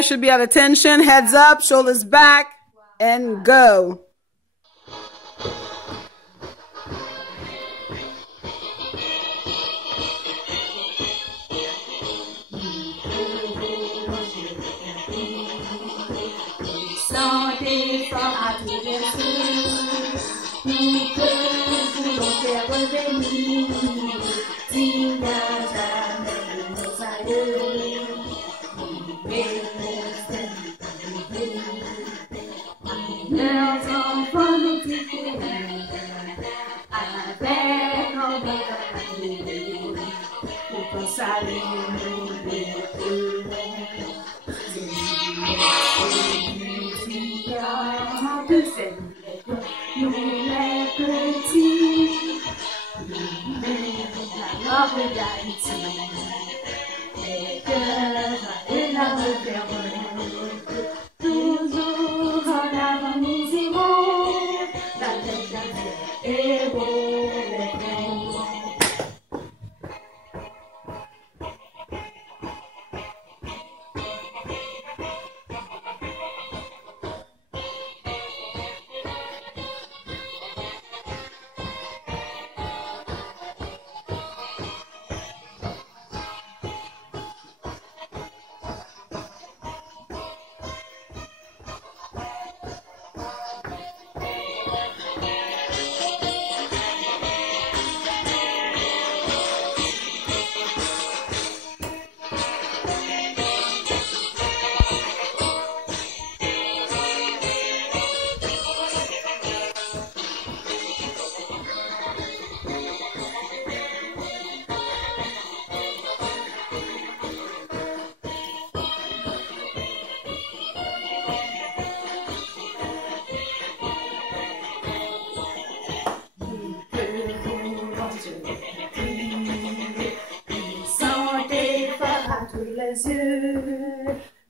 Should be at attention, heads up, shoulders back, and go.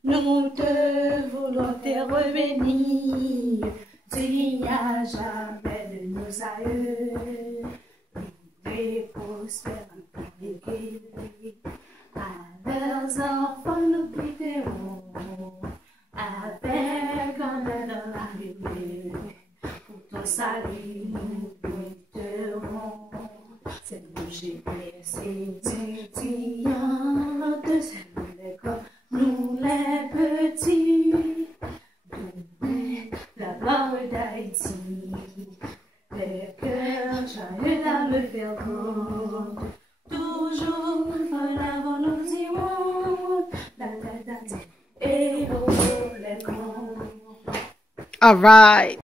Nous te voulons te revenir, tu n'as jamais de nos aïeux, et prospère à leurs enfants nous quitterons, avec un aide dans l'arrivée, pour ton salut nous quitterons, cette bouche est scintillante, nous les petits, la gloire d'Haïti, les cœurs joyeux dans le verre, toujours en avant nous dirons, la tête et les grands. All right.